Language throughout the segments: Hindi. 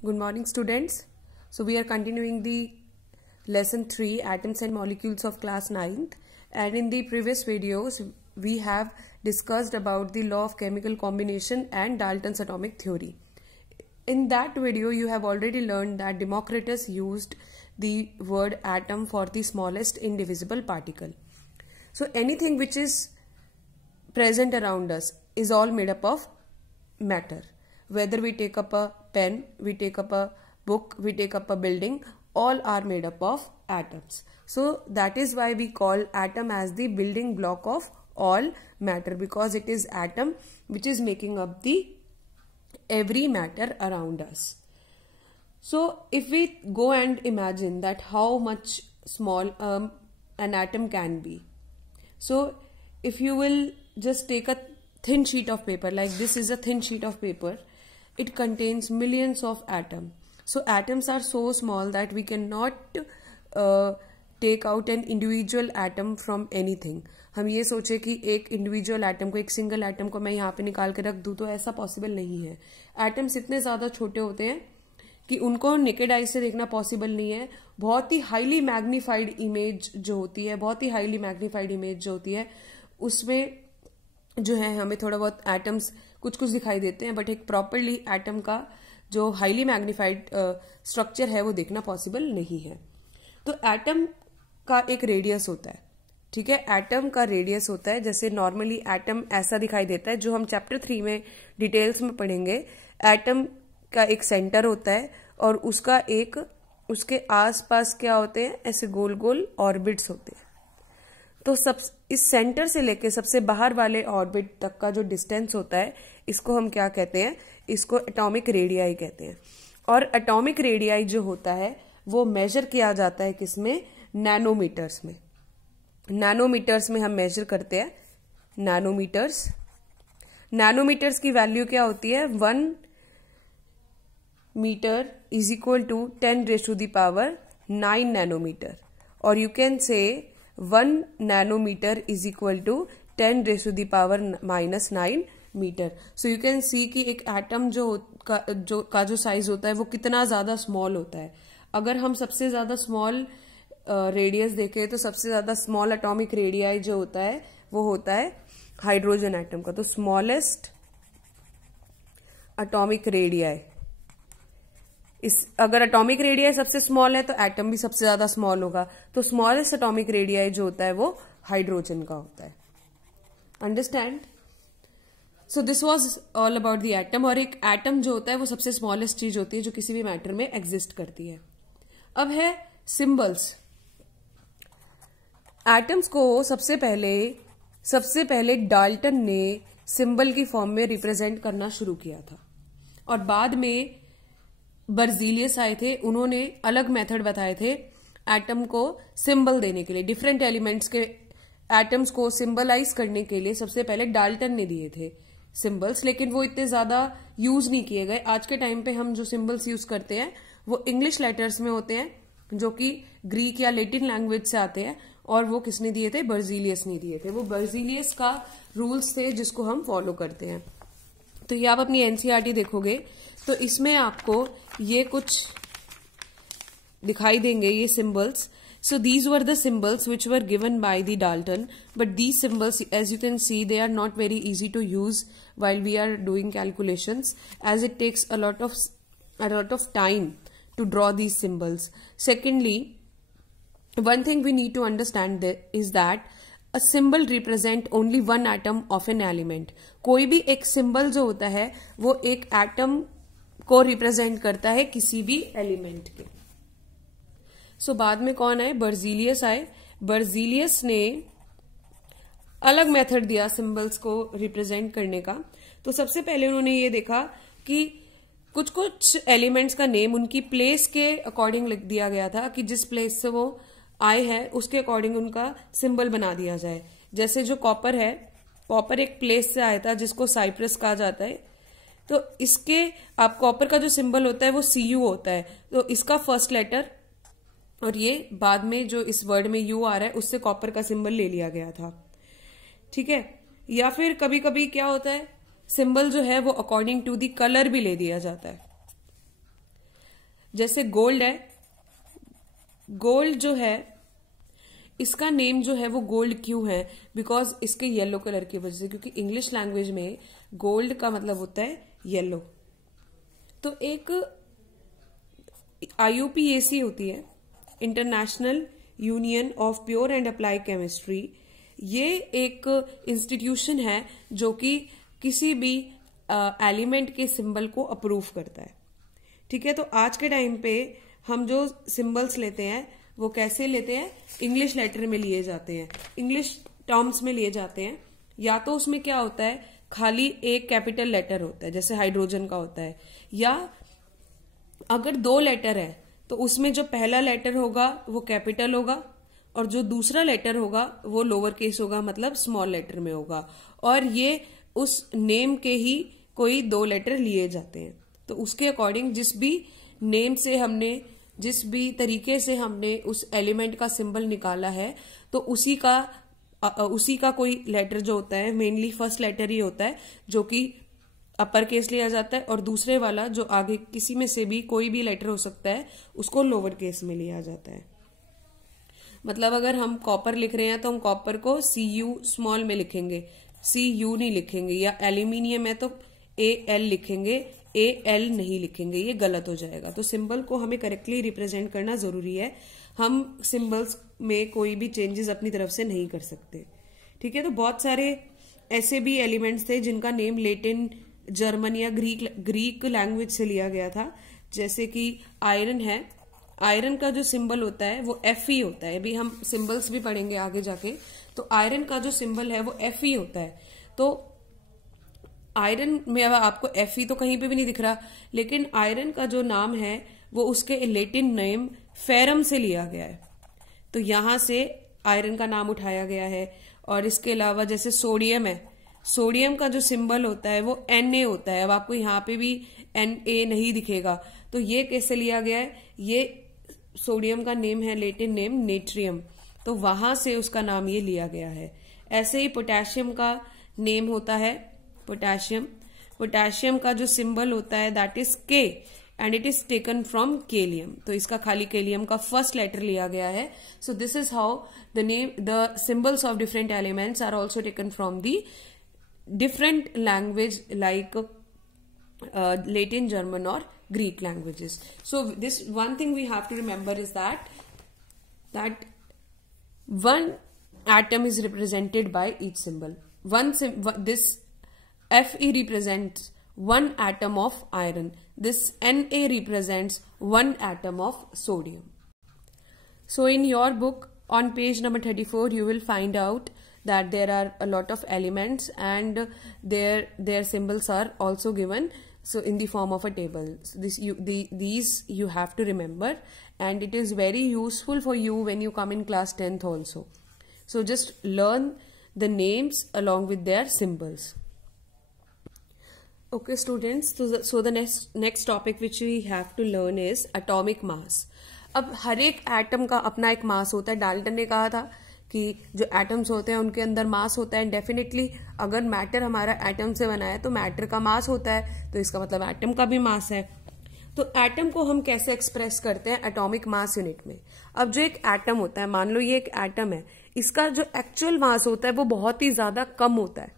Good morning, students. So we are continuing the lesson 3 atoms and molecules of class 9th, and in the previous videos we have discussed about the law of chemical combination and Dalton's atomic theory. In that video you have already learned that Democritus used the word atom for the smallest indivisible particle. So anything which is present around us is all made up of matter. Whether we take up a pen, we take up a book, we take up a building, all are made up of atoms. So that is why we call atom as the building block of all matter, because it is atom which is making up the every matter around us. So if we go and imagine that how much small an atom can be. So if you will just take a thin sheet of paper, like this is a thin sheet of paper, it contains millions of atoms. So atoms are so small that we cannot take out an individual atom from anything. हम ये सोचे कि एक इंडिविजुअल एटम को, एक सिंगल एटम को मैं यहाँ पे निकाल के रख दूँ, तो ऐसा पॉसिबल नहीं है. एटम्स इतने ज़्यादा छोटे होते हैं कि उनको नेकेड आई से देखना पॉसिबल नहीं है. बहुत ही हाईली मैग्नीफाइड इमेज जो होती है, उसमें जो है हमें थोड़ा बहुत एटम्स कुछ दिखाई देते हैं, बट एक प्रॉपरली एटम का जो हाईली मैग्नीफाइड स्ट्रक्चर है वो देखना पॉसिबल नहीं है. तो एटम का एक रेडियस होता है, ठीक है. एटम का रेडियस होता है, जैसे नॉर्मली एटम ऐसा दिखाई देता है, जो हम चैप्टर 3 में डिटेल्स में पढ़ेंगे. एटम का एक सेंटर होता है और उसका एक उसके आसपास क्या होते हैं, ऐसे गोल गोल ऑर्बिट्स होते हैं. तो सब इस सेंटर से लेके सबसे बाहर वाले ऑर्बिट तक का जो डिस्टेंस होता है, इसको हम क्या कहते हैं, इसको एटॉमिक रेडियाई कहते हैं. और एटॉमिक रेडियाई जो होता है वो मेजर किया जाता है किसमें, नैनोमीटर्स में. नैनोमीटर्स में हम मेजर करते हैं. नैनोमीटर्स की वैल्यू क्या होती है, 1 metre is equal to 10⁻⁹ nanometre. और you can say 1 nanometre is equal to 10⁻⁻⁹ metre. So you can see कि एक एटम जो साइज होता है वो कितना ज्यादा स्मॉल होता है. अगर हम सबसे ज्यादा स्मॉल रेडियस देखें तो सबसे ज्यादा स्मॉल एटॉमिक रेडियाई जो होता है वो होता है हाइड्रोजन एटम का. तो स्मॉलेस्ट एटॉमिक रेडियाई, अगर एटॉमिक रेडियाई सबसे स्मॉल है तो एटम भी सबसे ज्यादा स्मॉल होगा. तो स्मॉलेस्ट एटॉमिक रेडियाई जो होता है वो हाइड्रोजन का होता है. Understand. So this was all about the atom. और एक एटम जो होता है वो सबसे स्मॉलेस्ट चीज होती है जो किसी भी मैटर में एग्जिस्ट करती है. अब है सिंबल्स. एटम्स को सबसे पहले डाल्टन ने सिंबल की फॉर्म में रिप्रेजेंट करना शुरू किया था, और बाद में बर्जीलियस आए थे. उन्होंने अलग मेथड बताए थे एटम को सिंबल देने के लिए. डिफरेंट एलिमेंट्स के एटम्स को सिंबलाइज करने के लिए सबसे पहले डाल्टन ने दिए थे सिंबल्स, लेकिन वो इतने ज्यादा यूज नहीं किए गए. आज के टाइम पे हम जो सिंबल्स यूज करते हैं वो इंग्लिश लेटर्स में होते हैं, जो कि ग्रीक या लैटिन लैंग्वेज से आते हैं, और वो किसने दिए थे, बर्जीलियस ने दिए थे. वो बर्जीलियस का रूल्स थे जिसको हम फॉलो करते हैं. तो ये आप अपनी एनसीईआरटी देखोगे तो इसमें आपको ये कुछ दिखाई देंगे, ये symbols. So these were the symbols which were given by the Dalton, but these symbols, as you can see, they are not very easy to use while we are doing calculations, as it takes a lot of time to draw these symbols. Secondly, one thing we need to understand is that a symbol represent only one atom of an element. कोई भी एक symbol जो होता है वो एक atom को represent करता है किसी भी element के. सो बाद में कौन आए, बर्जीलियस आए. बर्जीलियस ने अलग मेथड दिया सिंबल्स को रिप्रेजेंट करने का. तो सबसे पहले उन्होंने ये देखा कि कुछ एलिमेंट्स का नेम उनकी प्लेस के अकॉर्डिंग लिख दिया गया था, कि जिस प्लेस से वो आए हैं उसके अकॉर्डिंग उनका सिंबल बना दिया जाए. जैसे जो कॉपर है, कॉपर एक प्लेस से आया था जिसको साइप्रस कहा जाता है. तो इसके आप कॉपर का जो सिंबल होता है वो Cu होता है. तो इसका फर्स्ट लेटर और ये बाद में जो इस वर्ड में यू आ रहा है उससे कॉपर का सिंबल ले लिया गया था, ठीक है. या फिर कभी कभी क्या होता है, सिंबल जो है वो अकॉर्डिंग टू दी कलर भी ले दिया जाता है. जैसे गोल्ड है, गोल्ड जो है इसका नेम जो है वो गोल्ड क्यों है? बिकॉज इसके येलो कलर की वजह से, क्योंकि इंग्लिश लैंग्वेज में गोल्ड का मतलब होता है येलो। तो एक IUPAC होती है, international union of pure and applied chemistry. ये एक इंस्टीट्यूशन है जो कि किसी भी एलिमेंट के सिंबल को अप्रूव करता है। ठीक है, तो आज के टाइम पे हम जो सिंबल्स लेते हैं वो कैसे लेते हैं? इंग्लिश लेटर में लिए जाते हैं, इंग्लिश टर्म्स में लिए जाते हैं। या तो उसमें क्या होता है, खाली एक कैपिटल लेटर होता है जैसे हाइड्रोजन का होता है, या अगर 2 लेटर है तो उसमें जो पहला लेटर होगा वो कैपिटल होगा और जो दूसरा लेटर होगा वो लोअर केस होगा, मतलब स्मॉल लेटर में होगा। और ये उस नेम के ही कोई 2 लेटर लिए जाते हैं। तो उसके अकॉर्डिंग जिस भी नेम से हमने, जिस भी तरीके से हमने उस एलिमेंट का सिंबल निकाला है, तो उसी का कोई लेटर जो होता है, मेनली फर्स्ट लेटर ही होता है जो कि अपर केस लिया जाता है, और दूसरे वाला जो आगे किसी में से भी कोई भी लेटर हो सकता है उसको लोअर केस में लिया जाता है। मतलब अगर हम कॉपर लिख रहे हैं तो हम कॉपर को CU स्मॉल में लिखेंगे, CU नहीं लिखेंगे। या एल्यूमिनियम है तो AL लिखेंगे, AL नहीं लिखेंगे, ये गलत हो जाएगा। तो सिंबल को हमें करेक्टली रिप्रेजेंट करना जरूरी है। हम सिंबल्स में कोई भी चेंजेस अपनी तरफ से नहीं कर सकते। ठीक है, तो बहुत सारे ऐसे भी एलिमेंट्स थे जिनका नेम लेटिन, जर्मन या ग्रीक लैंग्वेज से लिया गया था। जैसे कि आयरन है, आयरन का जो सिंबल होता है वो Fe होता है। अभी हम सिंबल्स भी पढ़ेंगे आगे जाके। तो आयरन का जो सिंबल है वो Fe होता है। तो आयरन में अब आपको Fe तो कहीं पे भी नहीं दिख रहा, लेकिन आयरन का जो नाम है वो उसके लेटिन नेम फेरम से लिया गया है। तो यहां से आयरन का नाम उठाया गया है। और इसके अलावा जैसे सोडियम है, सोडियम का जो सिंबल होता है वो Na होता है। अब आपको यहाँ पे भी Na नहीं दिखेगा, तो ये कैसे लिया गया है? ये सोडियम का नेम है, लेटिन नेम नेट्रियम, तो वहां से उसका नाम ये लिया गया है। ऐसे ही पोटेशियम का नेम होता है पोटेशियम। पोटेशियम का जो सिंबल होता है that is K and it is taken from kalium. तो इसका खाली केलियम का फर्स्ट लेटर लिया गया है। So this is how the symbols of different elements are also taken from the different language like Latin, German or Greek languages. So this one thing we have to remember is that one atom is represented by each symbol. This Fe represents one atom of iron. This Na represents one atom of sodium. So in your book on page number 34 you will find out that there are a lot of elements and their symbols are also given, so in the form of a table. So these you have to remember, and it is very useful for you when you come in class 10th also. So just learn the names along with their symbols. Okay students, so the next topic which we have to learn is atomic mass. अब हर एक एटम का अपना एक मास होता है। डाल्टन ने कहा था कि जो एटम्स होते हैं उनके अंदर मास होता है। डेफिनेटली अगर मैटर हमारा एटम से बना है तो मैटर का मास होता है, तो इसका मतलब एटम का भी मास है। तो एटम को हम कैसे एक्सप्रेस करते हैं? एटॉमिक मास यूनिट में। अब जो एक एटम होता है, मान लो ये एक एटम है, इसका जो एक्चुअल मास होता है वो बहुत ही ज्यादा कम होता है।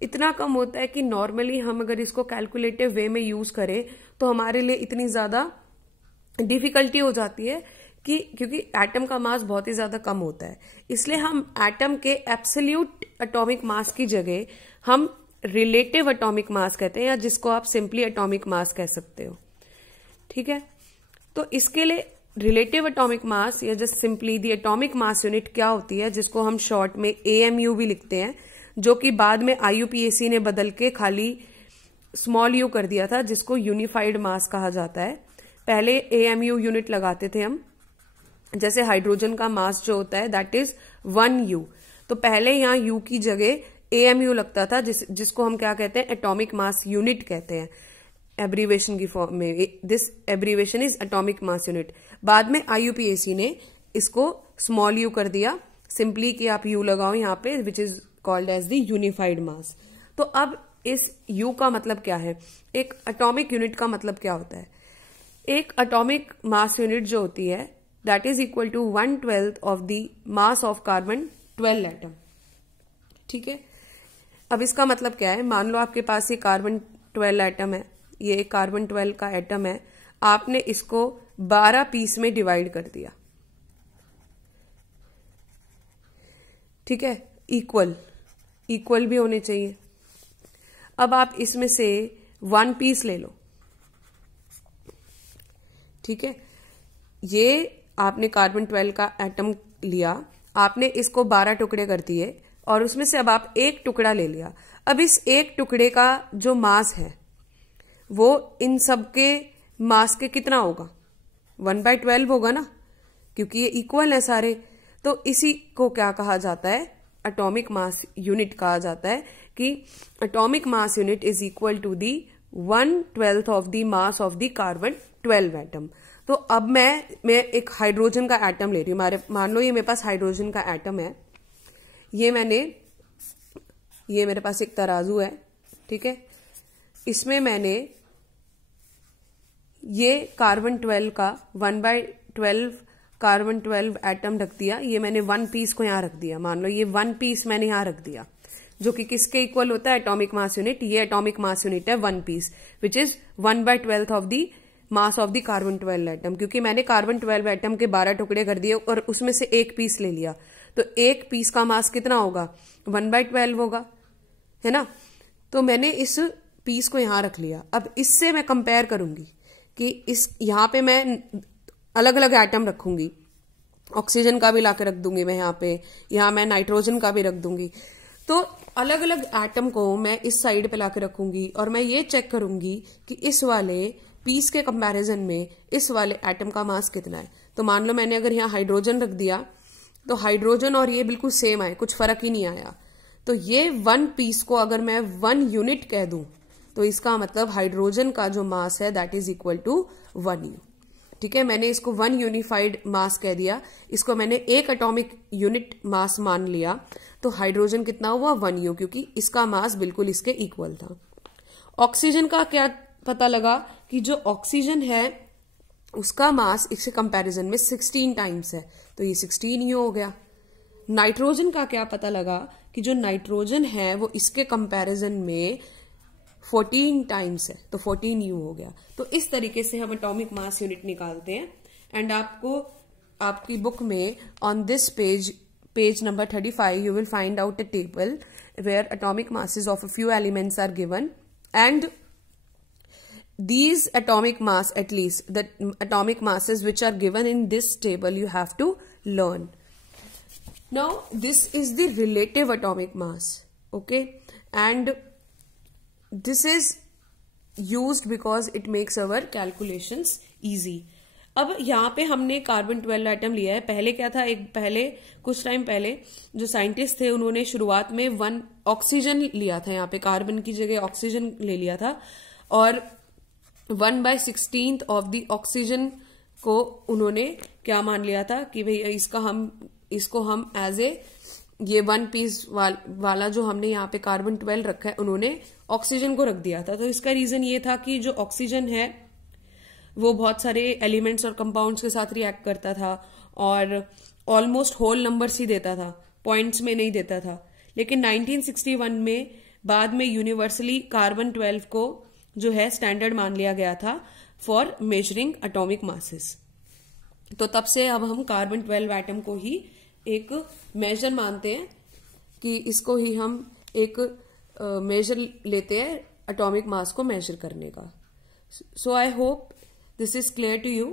इतना कम होता है कि नॉर्मली हम अगर इसको कैलकुलेटिव वे में यूज करें तो हमारे लिए इतनी ज्यादा डिफिकल्टी हो जाती है कि क्योंकि एटम का मास बहुत ही ज्यादा कम होता है। इसलिए हम एटम के एब्सोल्यूट एटॉमिक मास की जगह हम रिलेटिव एटॉमिक मास कहते हैं, या जिसको आप सिंपली एटॉमिक मास कह सकते हो। ठीक है, तो इसके लिए रिलेटिव एटॉमिक मास या जस्ट सिंपली दी एटॉमिक मास यूनिट क्या होती है, जिसको हम शॉर्ट में AMU भी लिखते हैं, जो कि बाद में IUPAC ने बदल के खाली स्मॉल यू कर दिया था, जिसको यूनिफाइड मास कहा जाता है। पहले AMU यूनिट लगाते थे हम। जैसे हाइड्रोजन का मास जो होता है दैट इज 1U, तो पहले यहाँ U की जगह AMU लगता था, जिसको हम क्या कहते हैं? एटॉमिक मास यूनिट कहते हैं एब्रीवेशन की फॉर्म में। This abbreviation is atomic mass unit. बाद में IUPAC ने इसको स्मॉल यू कर दिया, सिंपली कि आप U लगाओ यहाँ पे, which is called as the unified mass. तो अब इस U का मतलब क्या है? एक एटॉमिक यूनिट का मतलब क्या होता है? एक एटॉमिक मास यूनिट जो होती है that is equal to 1/12 of the mass of carbon 12 atom. ठीक है, अब इसका मतलब क्या है, मान लो आपके पास ये कार्बन 12 एटम है, ये एक कार्बन 12 का एटम है, आपने इसको 12 पीस में डिवाइड कर दिया। ठीक है, इक्वल भी होने चाहिए। अब आप इसमें से 1 पीस ले लो। ठीक है, ये आपने कार्बन 12 का एटम लिया, आपने इसको 12 टुकड़े कर दिए और उसमें से अब आप एक टुकड़ा ले लिया। अब इस एक टुकड़े का जो मास है वो इन सब के मास के कितना होगा, 1/12 होगा ना, क्योंकि ये इक्वल है सारे। तो इसी को क्या कहा जाता है, एटॉमिक मास यूनिट कहा जाता है, कि atomic mass unit is equal to the 1/12 of the mass of the carbon 12 atom. तो अब मैं एक हाइड्रोजन का एटम ले रही हूं, मान लो ये मेरे पास हाइड्रोजन का एटम है, ये मेरे पास एक तराजू है। ठीक है, इसमें मैंने ये कार्बन 12 का 1/12 कार्बन 12 एटम रख दिया, ये मैंने 1 पीस को यहां रख दिया। मान लो ये 1 पीस मैंने यहां रख दिया, जो कि किसके इक्वल होता है, एटॉमिक मास यूनिट। ये एटॉमिक मास यूनिट है 1 piece, which is 1/12 of the mass of the carbon 12 atom. क्योंकि मैंने कार्बन 12 एटम के 12 टुकड़े कर दिए और उसमें से एक पीस ले लिया, तो एक पीस का मास कितना होगा, 1/12 होगा, है ना। तो मैंने इस पीस को यहां रख लिया। अब इससे मैं कंपेयर करूंगी कि यहां पे मैं अलग अलग एटम रखूंगी, ऑक्सीजन का भी लाके रख दूंगी मैं यहां मैं नाइट्रोजन का भी रख दूंगी। तो अलग अलग एटम को मैं इस साइड पे लाके रखूंगी और मैं ये चेक करूंगी कि इस वाले पीस के कंपैरिजन में इस वाले एटम का मास कितना है। तो मान लो मैंने अगर यहाँ हाइड्रोजन रख दिया तो हाइड्रोजन और ये बिल्कुल सेम आए, कुछ फर्क ही नहीं आया। तो ये 1 पीस को अगर मैं 1 यूनिट कह दूं तो इसका मतलब हाइड्रोजन का जो मास है that is equal to 1 U। ठीक है, मैंने इसको 1 यूनिफाइड मास कह दिया, इसको मैंने एक एटॉमिक यूनिट मास मान लिया। तो हाइड्रोजन कितना हुआ, 1 U, क्योंकि इसका मास बिल्कुल इसके इक्वल था। ऑक्सीजन का क्या पता लगा कि जो ऑक्सीजन है उसका मास इसके कंपैरिजन में 16 टाइम्स है, तो ये 16 U हो गया। नाइट्रोजन का क्या पता लगा कि जो नाइट्रोजन है वो इसके कंपैरिजन में 14 टाइम्स है, तो 14 U हो गया। तो इस तरीके से हम एटॉमिक मास यूनिट निकालते हैं। एंड आपको आपकी बुक में on this page number 35 you will find out a table where atomic masses of a few elements are given, and these atomic mass, at least the atomic masses which are given in this table, you have to learn. Now this is the relative atomic mass, okay, and this is used because it makes our calculations easy. अब यहाँ पे हमने कार्बन 12 एटम लिया है। पहले क्या था, कुछ टाइम पहले जो साइंटिस्ट थे उन्होंने शुरुआत में 1 ऑक्सीजन लिया था, यहाँ पे कार्बन की जगह ऑक्सीजन ले लिया था, और 1/16 ऑफ द ऑक्सीजन को उन्होंने क्या मान लिया था कि भाई इसको हम एज ए ये 1 पीस वाला जो हमने यहाँ पे कार्बन 12 रखा है उन्होंने ऑक्सीजन को रख दिया था। तो इसका रीजन ये था कि जो ऑक्सीजन है वो बहुत सारे एलिमेंट्स और कंपाउंड्स के साथ रिएक्ट करता था और ऑलमोस्ट होल नंबर्स ही देता था, पॉइंट्स में नहीं देता था। लेकिन 1961 में बाद में यूनिवर्सली कार्बन 12 को जो है स्टैंडर्ड मान लिया गया था फॉर मेजरिंग एटॉमिक मासेस। तो तब से अब हम कार्बन 12 एटम को ही एक मेजर मानते हैं, कि इसको ही हम एक मेजर लेते हैं एटॉमिक मास को मेजर करने का। So I hope this is clear to you.